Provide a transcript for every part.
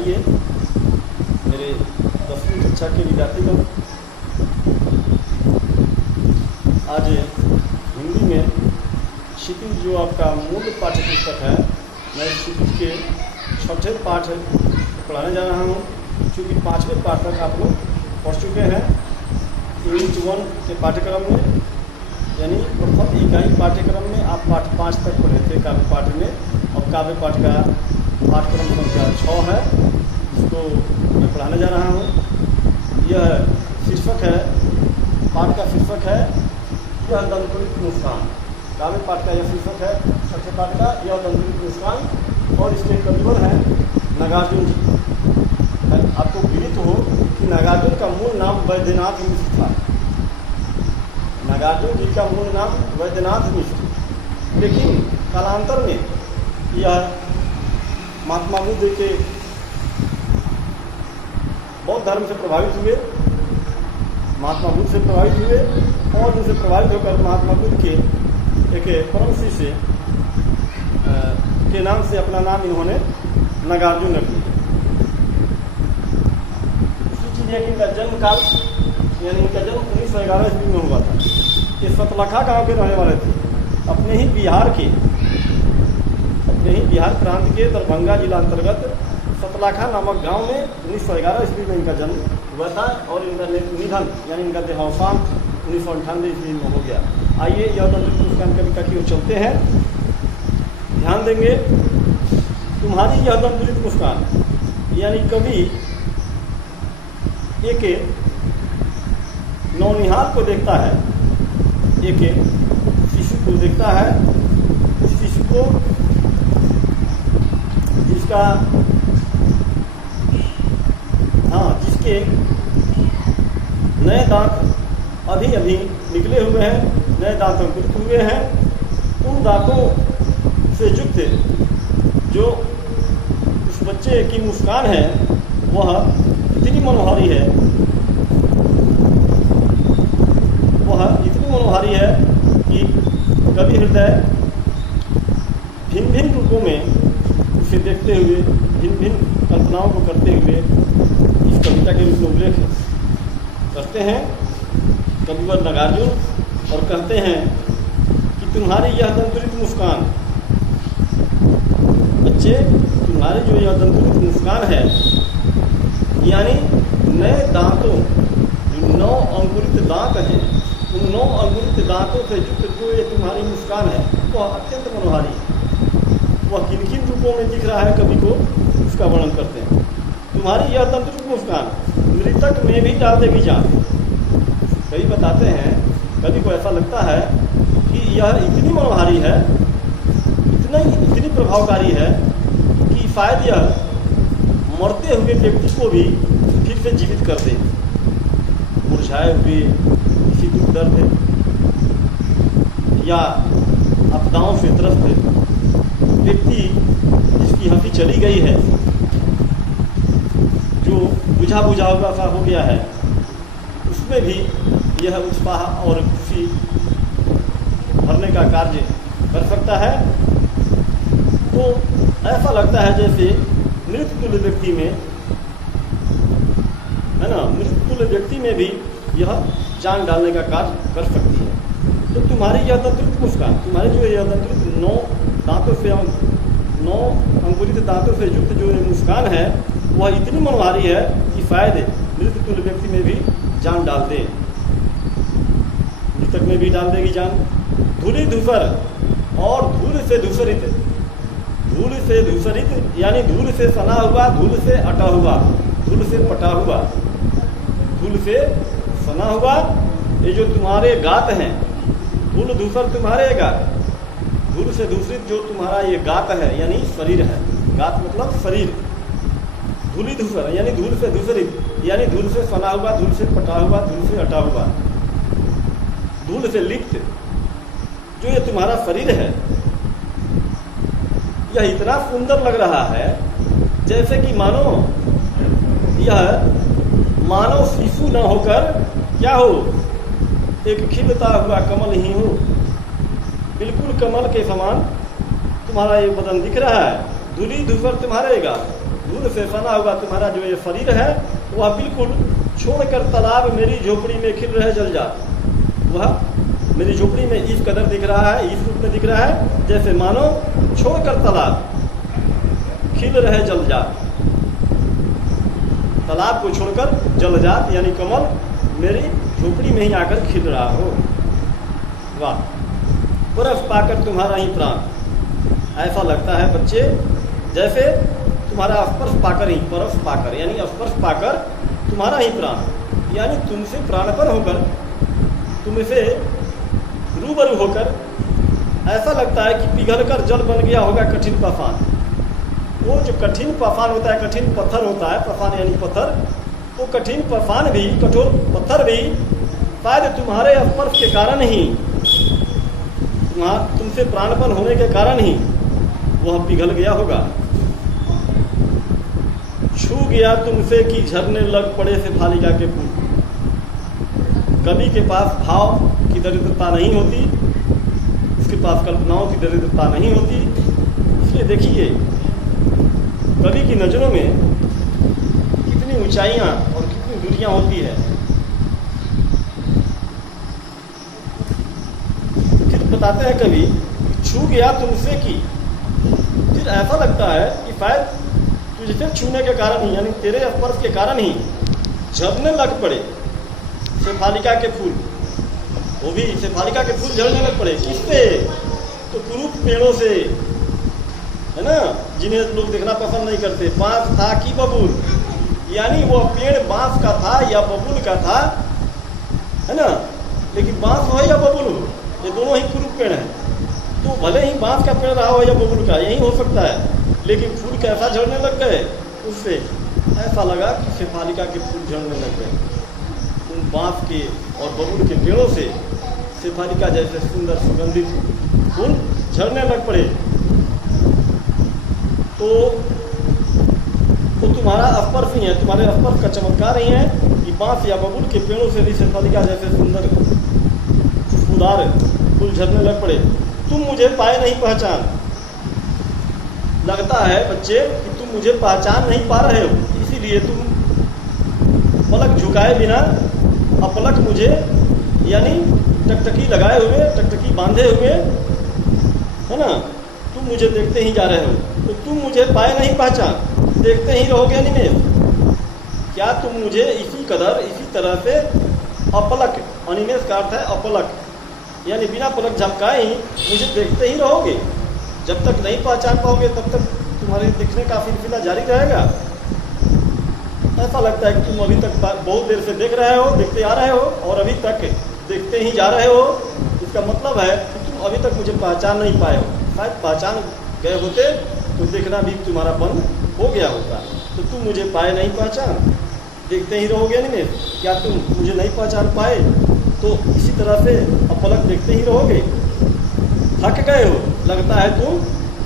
आइए मेरे 10वीं कक्षा के विद्यार्थीगण, आज हिंदी में क्षितिज जो आपका मूल पाठ्य पुस्तक है, मैं क्षितिज के 6ठे पाठ पढ़ाने जा रहा हूँ। चूँकि 5वें पाठ तक आप लोग पढ़ चुके हैं यूनिट 1 के पाठ्यक्रम में, यानी प्रथम इकाई पाठ्यक्रम में आप पाठ 5 तक पढ़े थे काव्य पाठ में। अब काव्य पाठ का पाठ्यक्रम संख्या 6 है, इसको मैं पढ़ाने जा रहा हूँ। यह शीर्षक है, पाठ का शीर्षक है यह दंतुलित मुस्कान। काव्य पाठ का यह शीर्षक है 6ठे पाठ का, यह दंतुलित मुस्कान, और इसके कविवर हैं नागार्जुन जी। आपको विदित हो कि नागार्जुन का मूल नाम वैद्यनाथ मिश्र था। नागार्जुन जी का मूल नाम वैद्यनाथ मिश्र, लेकिन कालांतर में यह महात्मा बुद्ध के बौद्ध धर्म से प्रभावित हुए, महात्मा बुद्ध से प्रभावित हुए, और उनसे प्रभावित होकर महात्मा बुद्ध के एक परम शिष्य के नाम से अपना नाम इन्होंने नागार्जुन रख लिया। दूसरी चीज़ है कि इनका जन्म काल, यानी इनका जन्म 1911 ईस्वी में हुआ था। ये सतलखा गांव के रहने वाले थे, अपने ही बिहार प्रांत के दरभंगा जिला अंतर्गत सतलखा नामक गांव में 1911 ईस्वी में इनका जन्म हुआ था, और इनका निधन यानी इनका देहावसान 1998 ईस्वी में हो गया। आइए यह दंतुलित मुस्कान कविता की ओर चलते हैं। ध्यान देंगे, तुम्हारी यह दंतुलित मुस्कान, यानी कवि एक नौनिहाल को देखता है, एक शिशु को देखता है। उस शिशु को जिसके नए दांत अभी निकले हुए हैं, नए दांत अंकुरित हुए हैं, उन दांतों से युक्त जो उस बच्चे की मुस्कान है वह इतनी मनोहारी है, कि कवि हृदय भिन्न भिन्न रूपों में उसे देखते हुए, भिन्न भिन्न कल्पनाओं को करते हुए इस कविता के रूप में उल्लेख करते हैं कविवर नागार्जुन, और कहते हैं कि तुम्हारी यह दंतुलित मुस्कान, बच्चे तुम्हारी जो यह दंतुलित मुस्कान है, यानी नए दांतों, जो 9 अंकुरित दांत हैं, उन 9 अंकुरित दांतों से युक्त जो ये तुम्हारी मुस्कान है वह अत्यंत मनोहारी है। वह किन किन रूपों में दिख रहा है कवि को, उसका वर्णन करते हैं। तुम्हारी यह दंतुलित मुस्कान मृतक में भी डाल देगी जान। कवि बताते हैं, कवि को ऐसा लगता है कि यह इतनी मनोहारी है, इतनी प्रभावकारी है कि शायद यह मरते हुए व्यक्ति को भी फिर से जीवित कर दे। मुरझाए हुए किसी दुख दर्द या आपदाओं से त्रस्त व्यक्ति जिसकी हंसी चली गई है, जो बुझा हुआ सा हो गया है, उसमें भी यह उत्साह और खुशी भरने का कार्य कर सकता है। तो ऐसा लगता है जैसे मृततुल्य व्यक्ति में, है ना, मृततुल्य व्यक्ति में भी यह जान डालने का कार्य कर सकती है। तो तुम्हारी यह दंतुलित मुस्कान, तुम्हारी जो यह दंतुलित 9 दांतों से, 9 अंकुरित दांतों से युक्त जो मुस्कान है वह इतनी मनोहारी है कि शायद मृततुल्य व्यक्ति में भी जान डाल दे, मृतक में भी डाल देगी जान। धूलि धूसर और धूल से धूसरित, धूल से धूसरित यानी धूल से सना हुआ, धूल से अटा हुआ, धूल से पटा हुआ, धूल से सना हुआ, ये जो तुम्हारे गात हैं, धूल धूसर तुम्हारे गात, धूल से दूसरित जो तुम्हारा ये गात है यानी शरीर है, गात मतलब शरीर, धूलि धूसर यानी धूल से दूसरित, यानी धूल से सना हुआ, धूल से पटा हुआ, धूल से अटा हुआ, धूल से लिप्त जो ये तुम्हारा शरीर है, यह इतना सुंदर लग रहा है जैसे कि मानो शिशु न होकर क्या हो, एक खिलता हुआ कमल ही हो। बिल्कुल कमल के समान तुम्हारा ये बदन दिख रहा है, धूलि धूसर तुम्हारे गात, खून से सना हुआ तुम्हारा जो ये शरीर है वह बिल्कुल छोड़कर तालाब मेरी झोपड़ी में खिल रहे जल जा। वह मेरी झोपड़ी में इस कदर दिख रहा है, इस रूप में दिख रहा है जैसे मानो छोड़कर तालाब खिल रहे जल जा। तालाब को छोड़कर जल जात यानी कमल मेरी झोपड़ी में ही आकर खिल रहा हो। वाह, बर्फ पाकर तुम्हारा ही प्राण। ऐसा लगता है बच्चे जैसे तुम्हारा स्पर्श पाकर ही, बर्फ पाकर यानी स्पर्श पाकर तुम्हारा ही प्राण, यानी तुमसे प्राणपर होकर, तुमसे रूबरू होकर ऐसा लगता है कि पिघलकर जल बन गया होगा कठिन पाषाण। वो जो कठिन पाषाण होता है, कठिन पत्थर होता है, पाषाण यानी पत्थर, वो कठिन पाषाण भी, कठोर पत्थर भी शायद तुम्हारे स्पर्श के कारण ही, तुमसे प्राणपन होने के कारण ही वह पिघल गया होगा। छू गया तुमसे कि झरने लग पड़े से फालिका के फूल। कवि के पास भाव की दरिद्रता नहीं होती, उसके पास कल्पनाओं की दरिद्रता नहीं होती। इसलिए देखिए कवि की नज़रों में कितनी ऊंचाइयां और कितनी दूरियां होती है। फिर बताते हैं कवि, छू गया तुमसे कि, फिर ऐसा लगता है कि शायद तुझसे छूने के कारण ही, यानी तेरे स्पर्श के कारण ही झरने लग पड़े शेफालिका के फूल। वो भी शेफालिका के फूल झड़ने लग पड़े। किससे? तो कुरूप पेड़ों से, है ना, जिन्हें लोग देखना पसंद नहीं करते। बांस था कि बबूल, यानी वो पेड़ बांस का था या बबूल का था, है ना, लेकिन बांस हो या बबूल हो, ये दोनों ही कुरूप पेड़ हैं। तो भले ही बांस का पेड़ रहा हो या बबूल का, यही हो सकता है, लेकिन फूल कैसा झड़ने लग गए, उससे ऐसा लगा कि शेफालिका के फूल झड़ने लग गए। उन बांस के और बबूल के पेड़ों से शेफालिका जैसे सुंदर सुगंधित फूल झड़ने लग पड़े। तो तुम्हारा स्पर्श ही है, तुम्हारे स्पर्श का चमत्कार ही है कि बांस या बबूल के पेड़ों से भी शेफालिका जैसे सुंदर खुशबूदार फूल झड़ने लग पड़े। तुम मुझे पाए नहीं पहचान। लगता है बच्चे कि तुम मुझे पहचान नहीं पा रहे हो, इसीलिए तुम पलक झुकाए बिना अपलक मुझे, यानी टकटकी लगाए हुए, टकटकी बांधे हुए, है ना, तुम मुझे देखते ही जा रहे हो। तो तुम मुझे पाए नहीं पहचान, देखते ही रहोगे अनिमेष। क्या तुम मुझे इसी कदर, इसी तरह से अपलक, अनिमेष का अर्थ है अपलक, यानी बिना पलक झपकाए ही मुझे देखते ही रहोगे? जब तक नहीं पहचान पाओगे तब तक तुम्हारे दिखने का सिलसिला जारी रहेगा। ऐसा लगता है कि तुम अभी तक बहुत देर से देख रहे हो, देखते आ रहे हो और अभी तक देखते ही जा रहे हो। इसका मतलब है कि तुम अभी तक मुझे पहचान नहीं पाए हो। शायद पहचान गए होते तो देखना भी तुम्हारा बंद हो गया होता। तो तुम मुझे पाए नहीं पहचान, देखते ही रहोगे नहीं? क्या तुम मुझे नहीं पहचान पाए तो इसी तरह से अपलक देखते ही रहोगे? थक गए हो, लगता है तुम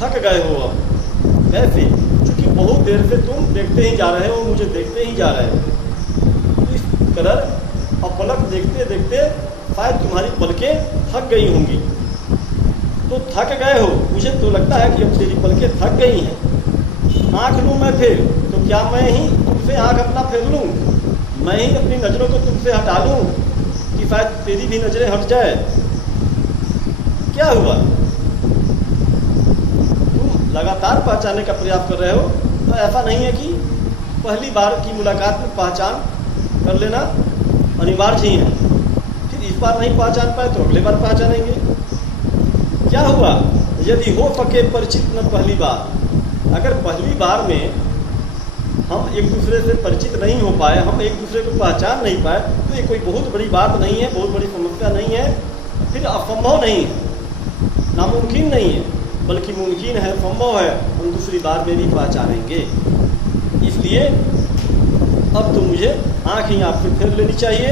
थक गए हो। अब कैसे? क्योंकि बहुत देर से तुम देखते ही जा रहे हो, मुझे देखते ही जा रहे हो। इस कदर अपलक देखते देखते शायद तुम्हारी पलकें थक गई होंगी। तो थक गए हो, मुझे तो लगता है कि अब तेरी पलकें थक गई हैं। आँख लूँ मैं फिर तो क्या मैं ही तुमसे आँख अपना फेर लूँ? मैं ही अपनी नज़रों को तुमसे हटा लूँ कि शायद तेरी भी नज़रें हट जाए? क्या हुआ? तुम लगातार पहचानने का प्रयास कर रहे हो, तो ऐसा नहीं है कि पहली बार की मुलाकात में पहचान कर लेना अनिवार्य ही है। फिर इस बार नहीं पहचान पाए तो अगले बार पहचानेंगे। क्या हुआ? यदि हो सके परिचित न पहली बार। अगर पहली बार में हम एक दूसरे से परिचित नहीं हो पाए, हम एक दूसरे को पहचान नहीं पाए, तो ये कोई बहुत बड़ी बात नहीं है, बहुत बड़ी समस्या नहीं है, फिर असंभव नहीं है, नामुमकिन नहीं है, बल्कि मुमकिन है, संभव है, हम दूसरी बार में भी पहचानेंगे। इसलिए अब तो मुझे आँख ही आपसे फेर लेनी चाहिए।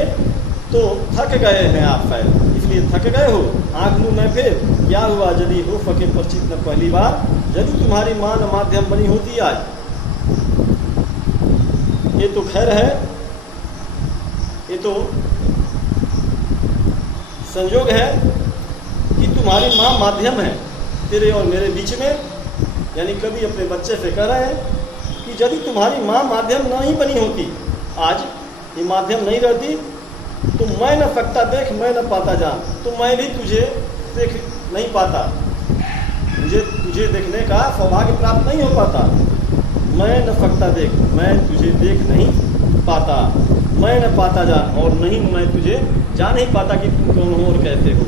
तो थक गए हैं आप शायद, इसलिए थक गए हो, आँख लूँ मैं फिर। क्या हुआ? यदि हो सके परिचित न पहली बार, यदि तुम्हारी मान माध्यम बनी होती आज। ये तो खैर है, ये तो संयोग है कि तुम्हारी माँ माध्यम है तेरे और मेरे बीच में। यानी कभी अपने बच्चे से कह रहे हैं कि कि यदि तुम्हारी माँ माध्यम नहीं बनी होती, आज ये माध्यम नहीं रहती, तो मैं न सकता देख मैं न पाता जान, तो मैं भी तुझे देख नहीं पाता, मुझे तुझे देखने का सौभाग्य प्राप्त नहीं हो पाता। मैं न सकता देख, मैं तुझे देख नहीं पाता, मैं न पाता जान, और नहीं मैं तुझे जान नहीं पाता कि तुम कौन हो और कैसे हो।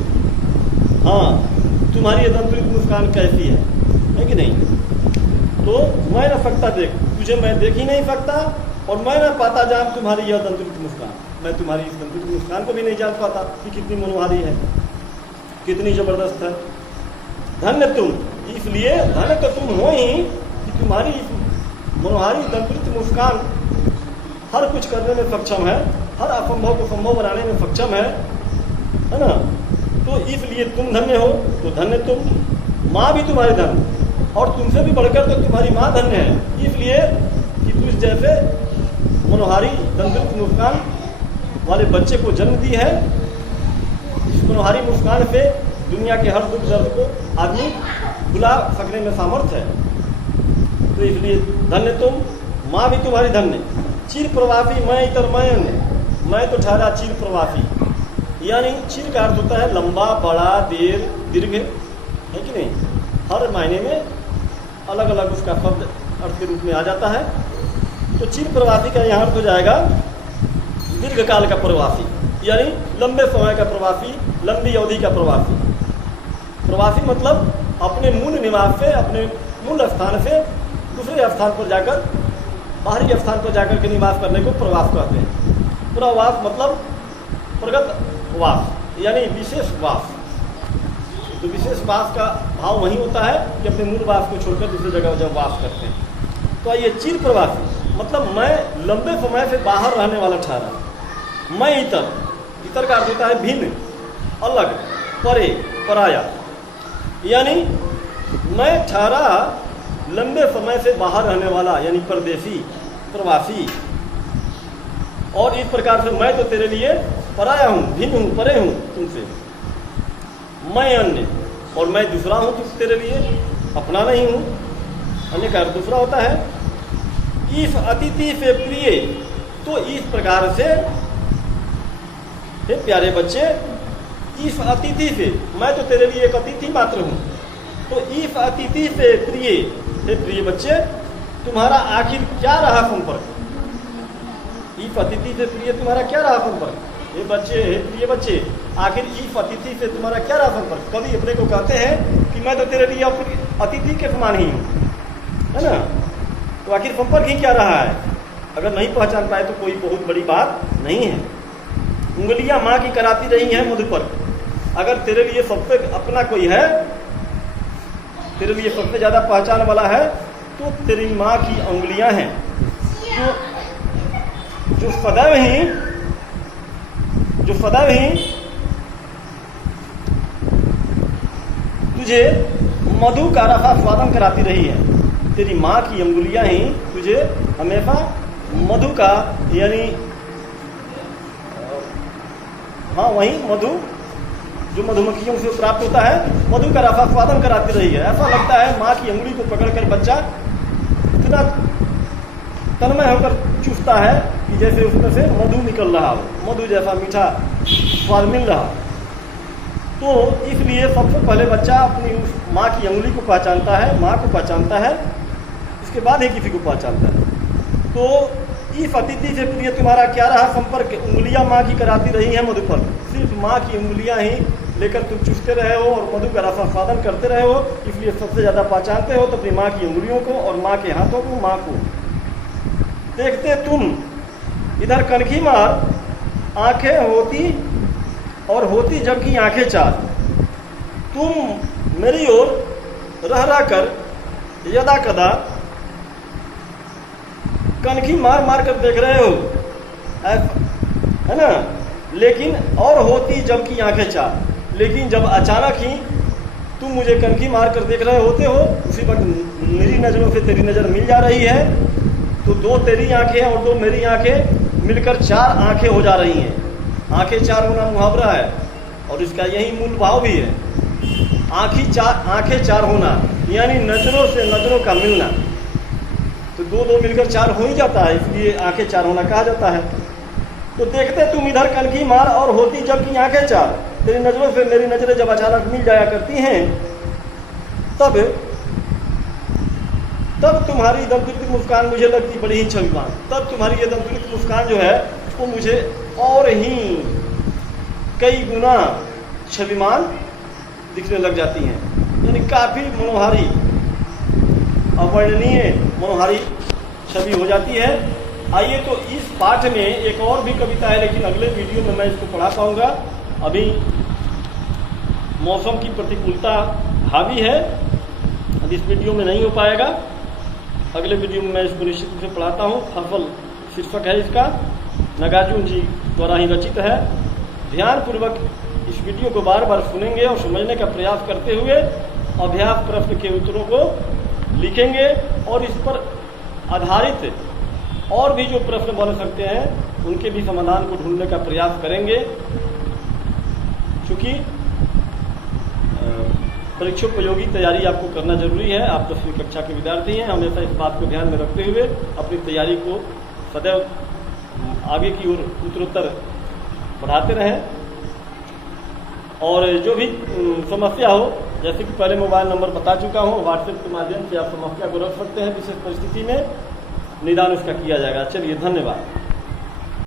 हाँ, तुम्हारी ये दंतुरित मुस्कान कैसी है कि नहीं? तो मैं न सकता देख, तुझे मैं देख ही नहीं सकता, और मैं न पाता जान तुम्हारी यह दंतुरित मुस्कान, मैं तुम्हारी इस दंतुरित मुस्कान को भी नहीं जान पाता कि कितनी मनोहारी है, कितनी जबरदस्त है। धन्य तुम, इसलिए धन्य तो तुम हो ही कि तुम्हारी इस मनोहारी दंतुरित मुस्कान हर कुछ करने में सक्षम है, हर असंभव को संभव बनाने में सक्षम है ना? तो इसलिए तुम धन्य हो, तो धन्य तुम। माँ भी तुम्हारी धन्य, और तुमसे भी बढ़कर तो तुम्हारी माँ धन्य है, इसलिए कि तुझ जैसे मनोहारी दंतुरित मुस्कान वाले बच्चे को जन्म दी है। इस मनोहारी मुस्कान से दुनिया के हर दुख दर्द को आदमी भुला सकने में सामर्थ्य है। तो इसलिए धन्य तुम, माँ भी तुम्हारी धन्य। चिर प्रवासी मैं इतर मैं अन्य, मैं तो ठहरा चिर प्रवासी, यानी चिर का अर्थ होता है लंबा, बड़ा, देर, दीर्घ, है कि नहीं? हर मायने में अलग अलग उसका शब्द अर्थ के रूप में आ जाता है। तो चिर प्रवासी का यहाँ अर्थ हो जाएगा दीर्घ काल का प्रवासी, यानी लंबे समय का प्रवासी, लंबी अवधि का प्रवासी। प्रवासी मतलब अपने मूल निवास से, अपने मूल स्थान से दूसरे स्थान पर जाकर, बाहरी स्थान पर जाकर के निवास करने को प्रवास कहते हैं। प्रवास मतलब प्रगत वास, यानी विशेष वास। तो विशेष वास का भाव वही होता है कि अपने मूल वास को छोड़कर दूसरी जगह जब वास करते हैं। तो ये चिर प्रवासी मतलब मैं लंबे समय से बाहर रहने वाला ठहरा। मैं इतर, इतर का अर्थ होता है भिन्न, अलग, परे, पराया, यानी मैं ठहरा लंबे समय से बाहर रहने वाला, यानी परदेसी, प्रवासी। और इस प्रकार से मैं तो तेरे लिए पराया हूँ, भिन्न हूँ, परे हूँ तुमसे। मैं अन्य, और मैं दूसरा हूँ तुम तेरे लिए, अपना नहीं हूँ। अन्य का अर्थ दूसरा होता है। इस अतिथि से प्रिय, तो इस प्रकार से हे प्यारे बच्चे, इस अतिथि से, मैं तो तेरे लिए एक अतिथि मात्र हूँ, तो इस अतिथि से प्रिय, हे प्रिय बच्चे, तुम्हारा आखिर क्या रहा संपर्क? इस अतिथि से प्रिय तुम्हारा क्या रहा संपर्क? हे बच्चे, हे प्रिय बच्चे, आखिर इस अतिथि से तुम्हारा क्या रहा संपर्क? कभी अपने को कहते हैं कि मैं तो तेरे लिए अतिथि के समान ही हूँ, है ना? तो आखिर संपर्क ही क्या रहा है? अगर नहीं पहचान पाए तो कोई बहुत बड़ी बात नहीं है। उंगलियां माँ की कराती रही हैं मुझ पर। अगर तेरे लिए सबसे अपना कोई है, तेरे लिए सबसे ज्यादा पहचान वाला है, तो तेरी माँ की उंगलियां हैं, जो सदैव ही तुझे मधु का रसा स्वादन कराती रही है। तेरी माँ की उंगलियां ही तुझे हमेशा मधु का, यानी हाँ वही मधु जो मधुमक्खियों से प्राप्त होता है, मधु का रसा स्वादन कराती रही है। ऐसा लगता है माँ की उंगली को पकड़कर बच्चा इतना तन्मय होकर चूसता है कि जैसे उसमें से मधु निकल रहा हो, मधु जैसा मीठा स्वाद मिल रहा। तो इसलिए सबसे पहले बच्चा अपनी उस माँ की उंगली को पहचानता है, माँ को पहचानता है, इसके बाद ही किसी को पहचानता है। तो इस अतिथि से प्रिय तुम्हारा क्या रहा संपर्क? उंगलियां माँ की कराती रही हैं मधु पर। सिर्फ माँ की उंगलियां ही लेकर तुम चूसते रहे हो और मधु का रसा स्वादन करते रहे हो, इसलिए सबसे ज्यादा पहचानते हो तो अपनी माँ की उंगलियों को और माँ के हाथों को, माँ को। देखते तुम इधर कनखी मार, आंखें होती और होती जबकि आंखें चार। तुम मेरी ओर रह रह कर यदा कदा कनखी मार मार कर देख रहे हो, है ना? लेकिन और होती जबकि आंखें चार, लेकिन जब अचानक ही तुम मुझे कनखी मार कर देख रहे होते हो, उसी वक्त मेरी नज़रों से तेरी नज़र मिल जा रही है, तो दो तेरी आंखें और दो मेरी आंखें मिलकर चार आंखें हो जा रही हैं। आंखें चार होना मुहावरा है और इसका यही मूल भाव भी है। आंखें चार होना यानी नज़रों से नज़रों का मिलना। तो दो दो मिलकर चार हो ही जाता है, इसलिए आंखें चार होना कहा जाता है। तो देखते तुम इधर कनकी मार और होती जबकि आंखें चार, तेरी नजरों से मेरी नजरें जब अचानक मिल जाया करती हैं, तब तुम्हारी दंतुलित मुस्कान मुझे लगती बड़ी ही छविमान। तब तुम्हारी ये दंतुलित मुस्कान जो है वो मुझे और ही कई गुना छविमान दिखने लग जाती हैं, यानी काफ़ी मनोहारी, अवर्णनीय मनोहारी छवि हो जाती है। आइए तो इस पाठ में एक और भी कविता है, लेकिन अगले वीडियो में मैं इसको पढ़ा पाऊंगा। अभी मौसम की प्रतिकूलता हावी है, अब इस वीडियो में नहीं हो पाएगा। अगले वीडियो में मैं इसको निश्चित रूप से पढ़ाता हूँ। फसल शीर्षक है इसका, नागार्जुन जी द्वारा ही रचित है। ध्यानपूर्वक इस वीडियो को बार बार सुनेंगे और समझने का प्रयास करते हुए अभ्यास प्रश्न के उत्तरों को लिखेंगे और इस पर आधारित और भी जो प्रश्न बन सकते हैं उनके भी समाधान को ढूंढने का प्रयास करेंगे। क्योंकि परीक्षोपयोगी तैयारी आपको करना जरूरी है। आप 10वीं कक्षा के विद्यार्थी हैं, हमेशा इस बात को ध्यान में रखते हुए अपनी तैयारी को सदैव आगे की ओर उत्तरोत्तर बढ़ाते रहें। और जो भी समस्या हो, जैसे कि पहले मोबाइल नंबर बता चुका हूँ, व्हाट्सएप के माध्यम से आप समस्या को रख सकते हैं। विशेष परिस्थिति में निदान इसका किया जाएगा। चलिए, धन्यवाद।